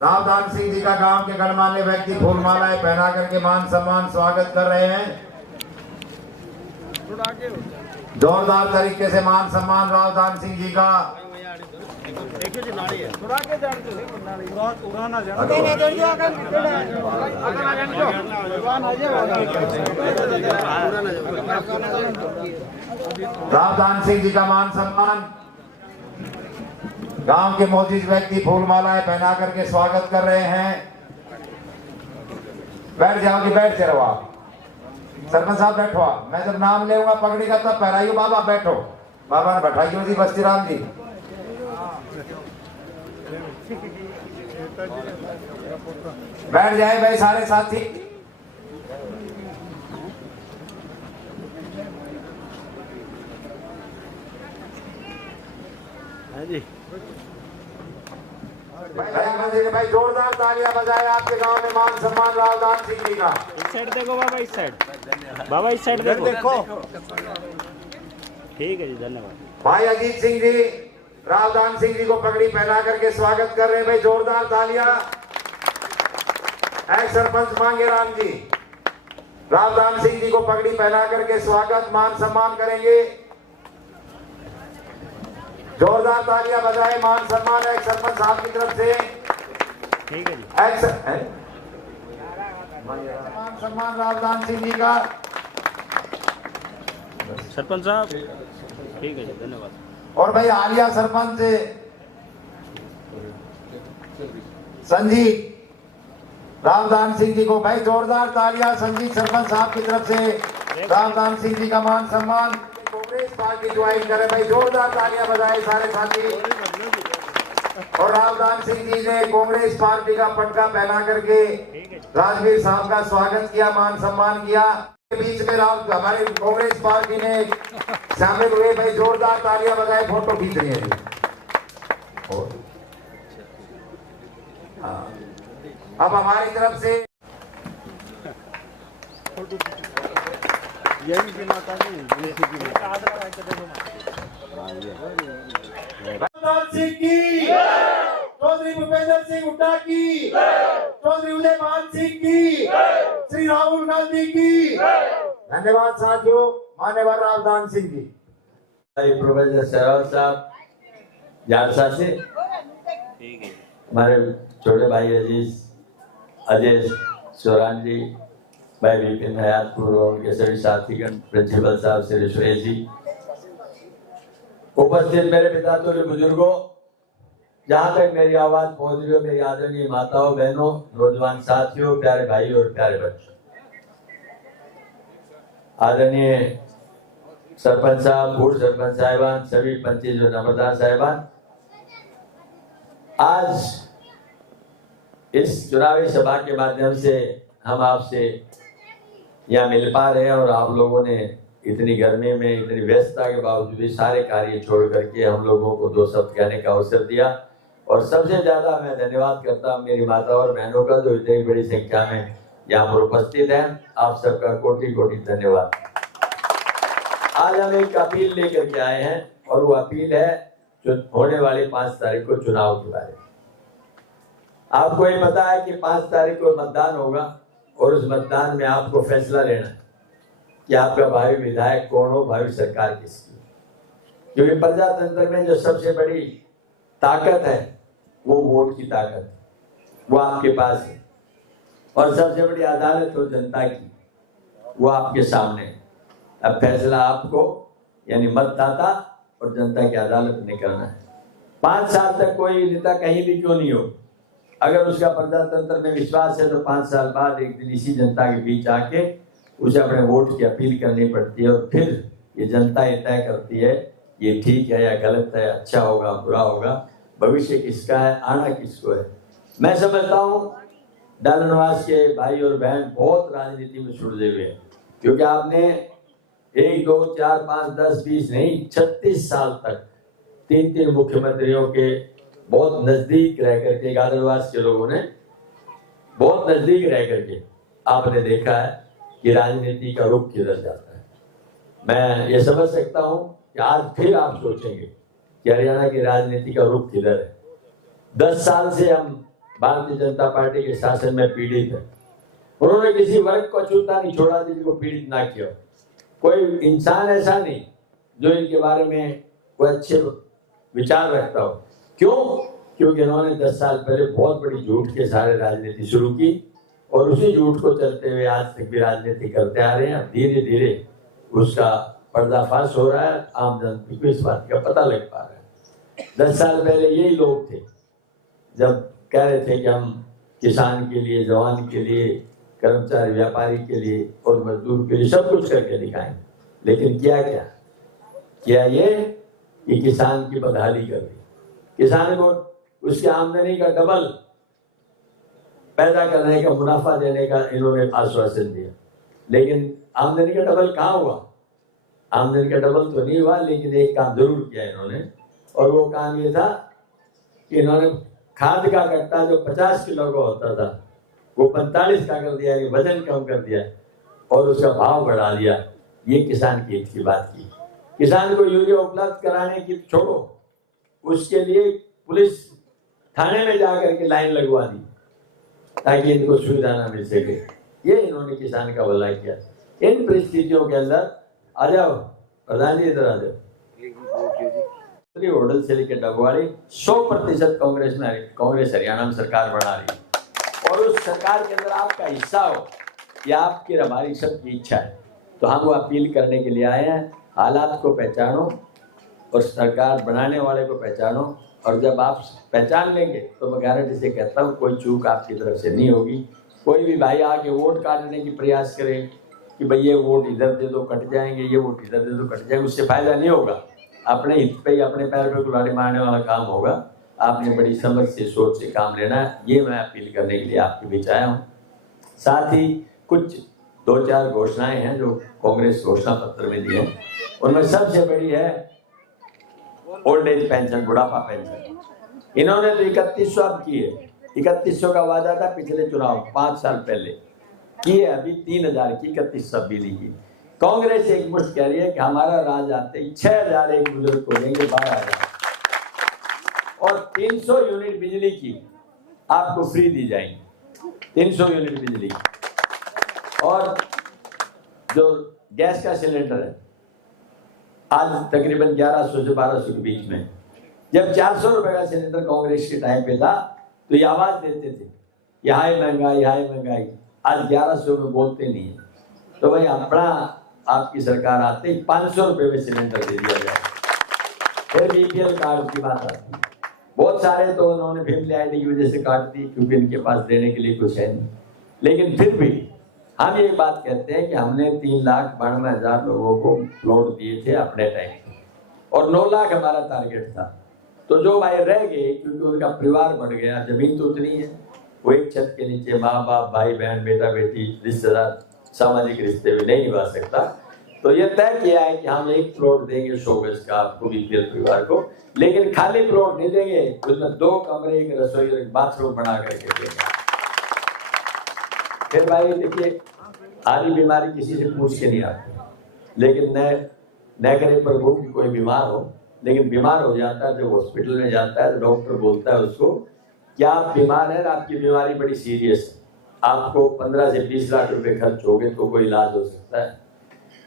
रावदान सिंह जी का गांव के गणमान्य व्यक्ति फूलमालाएं पहना करके मान सम्मान स्वागत कर रहे हैं। जोरदार तरीके से मान सम्मान रावदान सिंह जी का। रावदान सिंह जी का मान सम्मान गांव के मौजूद व्यक्ति फूलमालाएं पहना करके स्वागत कर रहे हैं। बैठ जाओगे, बैठ के रहो आप। सरपंच साहब बैठो आप। मैं जब नाम लेऊंगा पगड़ी का तब पहराइयो। बाबा बैठो। बाबा ने बैठाइयो जी बस्ती राम जी। बैठ जाए भाई सारे साथी। जी भाई जोरदार तालियां बजाए आपके गांव में मान सम्मान रावदान सिंह जी का। इस साइड देखो बाबा, इस साइड बाबा, इस साइड देखो। ठीक है जी, धन्यवाद। भाई अजीत सिंह जी रावदान सिंह जी को पगड़ी पहना करके स्वागत कर रहे हैं। भाई जोरदार तालियां। एक्स सरपंच मांगेराम जी रावदान सिंह जी को पगड़ी पहना करके स्वागत मान सम्मान करेंगे। जोरदार तालियां बजाए मान सम्मान एक्स सरपंच साहब की तरफ से। ठीक है जी, एक्स मान सम्मान रावदान सिंह जी का। सरपंच साहब। ठीक है जी, धन्यवाद। और भाई हालिया सरपंच संजीत रावदान सिंह जी को भाई जोरदार तालियां संजीत सरपंच साहब की तरफ से रावदान सिंह जी का मान सम्मान। कांग्रेस पार्टी ज्वाइन करे भाई जोरदार तालियां बजाए सारे साथी। और रावदान सिंह जी ने कांग्रेस पार्टी का पटका पहना करके राजवीर साहब का स्वागत किया, मान सम्मान किया। बीच में हमारे कांग्रेस पार्टी ने शामिल हुए भाई जोरदार तालियां बजाए। फोटो खींच रही है अब हमारी तरफ से सिंह की, चौधरी भूपेंद्र सिंह हुड्डा की, चौधरी उदयमान सिंह की, श्री राहुल गांधी की। धन्यवाद साथियों। मान्यवर रावदान सिंह जी। प्रोफेसर सहवाग साहब जानसा से, ठीक है। हमारे छोटे भाई अजीज अजय सोरान जी, भाई विपिन हयातपुर और उनके सभी साथीगण, प्रिंसिपल साहब श्री सुरेश जी, उपस्थित मेरे पिता तुल्य बुजुर्गों, जहाँ तक मेरी आवाज पहुंच रही हो, मेरी आदरणीय माताओं बहनों, नौजवान साथियों, प्यारे भाई और प्यारे बच्चों, आदरणीय सरपंच साहब, पूर्व सरपंच साहिबान, सभी पंची और नंबरदार साहिबान, आज इस चुनावी सभा के माध्यम से हम आपसे यहाँ मिल पा रहे हैं और आप लोगों ने इतनी गर्मी में, इतनी व्यस्तता के बावजूद भी सारे कार्य छोड़ करके हम लोगों को दो शब्द कहने का अवसर दिया। और सबसे ज्यादा मैं धन्यवाद करता हूँ मेरी माता और बहनों का, जो इतनी बड़ी संख्या में यहाँ पर उपस्थित है। आप सबका कोटि कोटि धन्यवाद। आज हम एक अपील लेकर के आए हैं और वो अपील है जो होने वाली 5 तारीख को चुनाव के बारे में। आपको ये पता है कि 5 तारीख को मतदान होगा और उस मतदान में आपको फैसला लेना है कि आपका भावी विधायक कौन हो, भावी सरकार किसकी। क्योंकि प्रजातंत्र में जो सबसे बड़ी ताकत है वो वोट की ताकत है, वो आपके पास है। और सबसे बड़ी अदालत हो जनता की, वो आपके सामने है। अब फैसला आपको यानी मतदाता और जनता की अदालत ने करना है। 5 साल तक कोई नेता कहीं भी क्यों नहीं हो, अगर उसका प्रजातंत्र में विश्वास है तो 5 साल बाद एक दिन इसी जनता के बीच आके उसे अपने वोट की अपील करनी पड़ती है और फिर ये जनता ये तय करती है ये ठीक है या गलत है, अच्छा होगा बुरा होगा, भविष्य किसका है, आना किसको है। मैं समझता हूँ डालनवास के भाई और बहन बहुत राजनीति में सुलझे हुए हैं, क्योंकि आपने 1, 2, 4, 5, 10, 20 नहीं 36 साल तक 3 मुख्यमंत्रियों के बहुत नजदीक रह करके, गादरवास के लोगों ने बहुत नजदीक रह करके आपने देखा है कि राजनीति का रुख किधर जाता है। मैं ये समझ सकता हूँ कि आज फिर आप सोचेंगे कि हरियाणा की राजनीति का रुख किधर है। 10 साल से हम भारतीय जनता पार्टी के शासन में पीड़ित है। उन्होंने किसी वर्ग को अछूता नहीं छोड़ा जिनको पीड़ित ना किया। कोई इंसान ऐसा नहीं जो इनके बारे में कोई अच्छे विचार रखता हो। क्यों? क्योंकि इन्होंने 10 साल पहले बहुत बड़ी झूठ के सारे राजनीति शुरू की और उसी झूठ को चलते हुए आज तक भी राजनीति करते आ रहे हैं। धीरे धीरे उसका पर्दाफाश हो रहा है, आम जनता को इस बात का पता लग पा रहा है। 10 साल पहले यही लोग थे जब कह रहे थे कि हम किसान के लिए, जवान के लिए, कर्मचारी व्यापारी के लिए और मजदूर के लिए सब कुछ करके दिखाएंगे। लेकिन किया क्या? किया ये कि किसान की बदहाली कर दी। किसान को उसकी आमदनी का डबल पैदा करने का, मुनाफा देने का इन्होंने आश्वासन दिया। लेकिन आमदनी का डबल कहाँ हुआ? आमदनी का डबल तो नहीं हुआ, लेकिन एक काम जरूर किया इन्होंने, और वो काम ये था कि इन्होंने खाद का कट्टा जो 50 किलो का होता था वो 45 का कर दिया, वजन कम कर दिया और उसका भाव बढ़ा दिया। ये किसान के हित की बात की। किसान को यूरिया उपलब्ध कराने की छोड़ो, उसके लिए पुलिस थाने में जाकर के लाइन लगवा दी ताकि इनको सुविधा ना मिल सके। ये इन्होंने किसान का भला किया। इन परिस्थितियों के अंदर आ जाओ प्रधान जी, इधर आ जाओ। होटल से लेकर डबवाड़ी 100% कांग्रेस हरियाणा में सरकार बना रही है और उस सरकार के अंदर आपका हिस्सा हो, ये आपकी हमारी सबकी इच्छा है। तो हम वो अपील करने के लिए आए हैं। हालात को पहचानो और सरकार बनाने वाले को पहचानो, और जब आप पहचान लेंगे तो मैं गारंटी से कहता हूँ कोई चूक आपकी तरफ से नहीं होगी। कोई भी भाई आके वोट काटने की प्रयास करे कि भाई ये वोट इधर दे दो कट जाएंगे, ये वोट इधर दे दो कट जाएंगे, उससे फायदा नहीं होगा। अपने हित पे ही अपने पैर पे कुल्हाड़ी मारने वाला काम होगा। आपने बड़ी समझ से, सोच से काम लेना है। ये मैं अपील करने के लिए आपके बीच आया हूँ। साथ ही कुछ 2-4 घोषणाएं हैं जो कांग्रेस घोषणा पत्र में दी है। उनमें सबसे बड़ी है ओल्ड एज पेंशन, बुढ़ापा पेंशन। इन्होंने तो 3100 अब की है। 3100 का वादा था पिछले चुनाव 5 साल पहले की है, अभी 3000 की 3100 बिली की। कांग्रेस एक मुश्त कह रही है कि हमारा राज आते ही 6000 एक बुजुर्ग को देंगे, 12,000 और 300 यूनिट बिजली की आपको फ्री दी जाएंगी। 300 यूनिट बिजली और जो गैस का सिलेंडर है आज तकरीबन 1100 से 1200 के बीच में। जब 400 रुपए का सिलेंडर कांग्रेस के टाइम पे था तो ये आवाज देते थे कि हाय महंगाई, हाय महंगाई। आज 1100 में बोलते नहीं है। तो भाई अपना आपकी सरकार आते ही 500 रुपए में सिलेंडर दे दिया जाए। फिर बीपीएल कार्ड की बात आती है। बहुत सारे तो उन्होंने फैमिली आईडी की वजह से काट दी क्योंकि इनके पास देने के लिए कुछ है नहीं। लेकिन फिर भी हम ये बात कहते हैं कि हमने 3,92,000 लोगों को प्लॉट दिए थे अपने टाइम और 9 लाख हमारा टारगेट था। तो जो भाई रह गए क्योंकि उनका परिवार बढ़ गया, जमीन तो उतनी है, वो एक छत के नीचे माँ बाप, भाई बहन, बेटा बेटी, रिश्तेदार, सामाजिक रिश्ते भी नहीं निभा सकता। तो ये तय किया है कि हम एक प्लॉट देंगे 100 गज का आपको बीपीएल परिवार को, लेकिन खाली प्लॉट नहीं देंगे, उसमें 2 कमरे, एक रसोई और एक बाथरूम बना करके देंगे। फिर भाई देखिए आधी बीमारी किसी से पूछ के नहीं आती, लेकिन न करे प्रभु की कोई बीमार हो, लेकिन बीमार हो जाता है जब हॉस्पिटल में जाता है तो डॉक्टर बोलता है उसको कि आप बीमार हैं, आपकी बीमारी बड़ी सीरियस है, आपको 15 से 20 लाख रुपए खर्च हो गए तो कोई इलाज हो सकता है।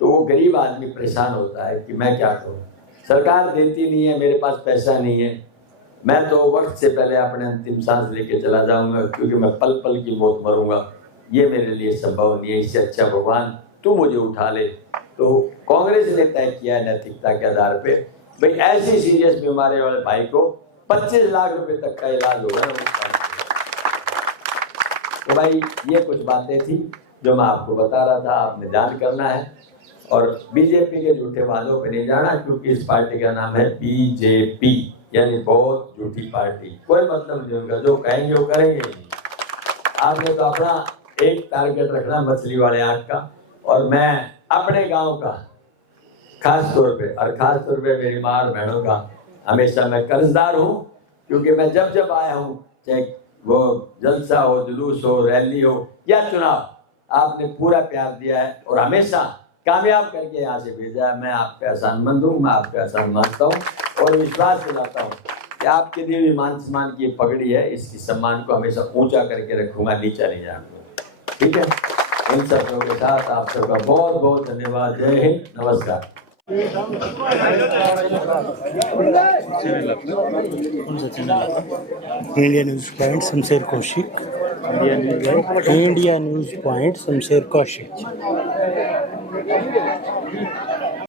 तो वो गरीब आदमी परेशान होता है कि मैं क्या करूं, सरकार देती नहीं है, मेरे पास पैसा नहीं है, मैं तो वक्त से पहले अपने अंतिम सांस लेके चला जाऊंगा क्योंकि मैं पल पल की मौत मरूंगा, ये मेरे लिए संभव नहीं है, इससे अच्छा भगवान तू मुझे उठा ले। तो कांग्रेस ने तय किया है नैतिकता के आधार पे भाई ऐसी सीरियस बीमारी वाले भाई को 25 लाख रुपए तक का इलाज होगा। तो भाई ये कुछ बातें थी जो मैं आपको बता रहा था, आपने ध्यान करना है और बीजेपी के झूठे वादों पे नहीं जाना क्योंकि इस पार्टी का नाम है बीजेपी, यानी बहुत झूठी पार्टी। कोई मतलब नहीं उनका, जो कहेंगे वो करेंगे। आपने तो अपना एक टारगेट रखना मछली वाले आंख का, और मैं अपने गांव का खास तौर पे और खास तौर पे मेरी माँ और बहनों का हमेशा मैं कर्जदार हूँ क्योंकि मैं जब जब आया हूँ, चाहे वो जलसा हो, जुलूस हो, रैली हो या चुनाव, आपने पूरा प्यार दिया है और हमेशा कामयाब करके यहाँ से भेजा है। मैं आपका एहसानमंद हूँ, मैं आपका एहसान मानता हूँ और विश्वास दिलाता हूँ कि आपके लिए भी मान सम्मान की पगड़ी है, इसकी सम्मान को हमेशा ऊंचा करके रखूंगा, नीचा नहीं जाऊंगा। ठीक है, इन सब लोगों के साथ आप सबका बहुत बहुत धन्यवाद। जय हिंद, नमस्कार। India news point Shamsher Kaushik. India news point Shamsher Kaushik.